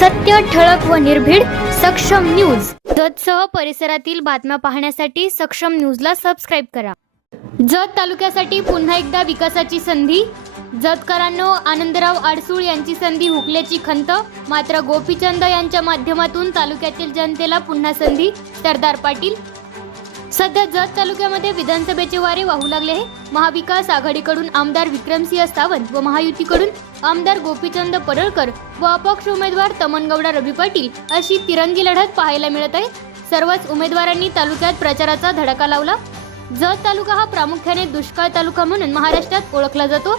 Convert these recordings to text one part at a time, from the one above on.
सत्य ठळक व निर्भीड सक्षम न्यूज. जतसह परिसरातील बातम्या पाहण्यासाठी सक्षम न्यूजला सबस्क्राईब करा. जत तालुक्यासाठी पुन्हा एकदा विकासाची संधी. जतकरांनो आनंदराव आडसूळ यांची संधी हुकल्याची खंत. मात्र गोपीचंद यांच्या माध्यमातून तालुक्यातील जनतेला पुन्हा संधी. सरदार पाटील सध्या जत तालुक्यामध्ये विधानसभेचे वारे वाहू लागले आहे. महाविकास आघाडीकडून आमदार विक्रमसिंह सावंत व महायुतीकडून आमदार गोपीचंद पडळकर व अपक्ष उमेदवार तमनगौडा रवी पाटील अशी तिरंगी लढत पाहायला मिळत आहे. सर्वच उमेदवारांनी तालुक्यात प्रचाराचा धडाका लावला. जत तालुका हा प्रामुख्याने दुष्काळ तालुका म्हणून महाराष्ट्रात ओळखला जातो.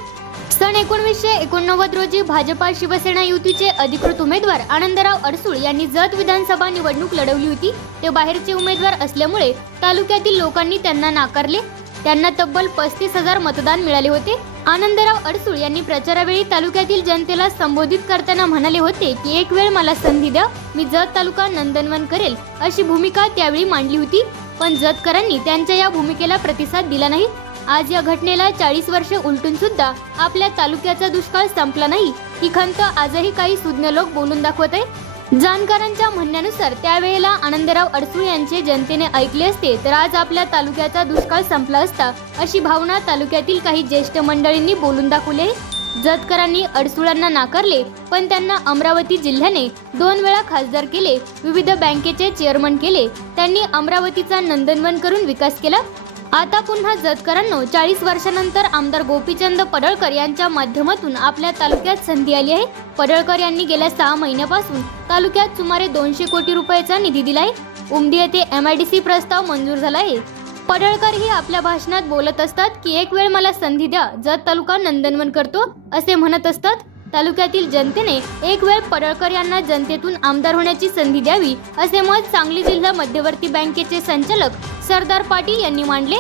सन एकोणवीसशे एकोणनव्वद रोजी भाजपा शिवसेना युतीचे अधिकृत उमेदवार आनंदराव अडसूळ यांनी जत विधानसभा निवडणूक लढवली होती. ते बाहेरचे उमेदवार असल्यामुळे तालुक्यातील लोकांनी त्यांना नाकारले. त्यांना तब्बल पस्तीस हजार मतदान मिळाले होते. आनंदराव अडसूळ यांनी प्रचारावेळी तालुक्यातील जनतेला संबोधित करताना म्हणाले होते की एक वेळ मला संधी द्या. मी जत तालुका नंदनवन करेल. अशी भूमिका त्यावेळी मांडली होती. पण जतकरांनी त्यांच्या या भूमिकेला प्रतिसाद दिला नाही. आज या घटनेला चाळीस वर्ष उलटून सुद्धा आपल्या तालुक्याचा दुष्काळ संपला नाही. ही खंत आजही काही सुज्ञ लोक बोलून दाखवत आहे जाणकारांच्या म्हणण्यानुसार त्यावेळेला आनंदराव अडसूळ यांचे जनतेने ऐकले असते तर आज आपल्या तालुक्याचा दुष्काळ संपला असता अशी भावना तालुक्यातील काही ज्येष्ठ मंडळींनी बोलून दाखवली आहे. जतकरांनी अडसुळांना नाकारले पण त्यांना अमरावती जिल्ह्याने दोन वेळा खासदार केले विविध बँकेचे चेअरमन केले त्यांनी अमरावतीचा नंदनवन करून विकास केला आता पुन्हा जतकरांनो चाळीस वर्षानंतर आमदार गोपीचंद पडळकर यांच्या माध्यमातून आपल्या तालुक्यात संधी आली आहे. पडळकर यांनी गेल्या सहा महिन्यापासून तालुक्यात सुमारे दोनशे कोटी रुपयाचा निधी दिला आहे. उमदी येथे एम आय डी सी प्रस्ताव मंजूर झाला आहे. पडळकर ही आपल्या भाषणात बोलत असतात की एक वेळ मला संधी द्या जत तालुका नंदनवन करतो असे म्हणत असतात. तालुक्यातील जनतेने एक वेळ पडळकर यांना जनतेतून आमदार होण्याची संधी द्यावी असे मत सांगली जिल्हा मध्यवर्ती बँकेचे संचालक सरदार पाटील यांनी मांडले.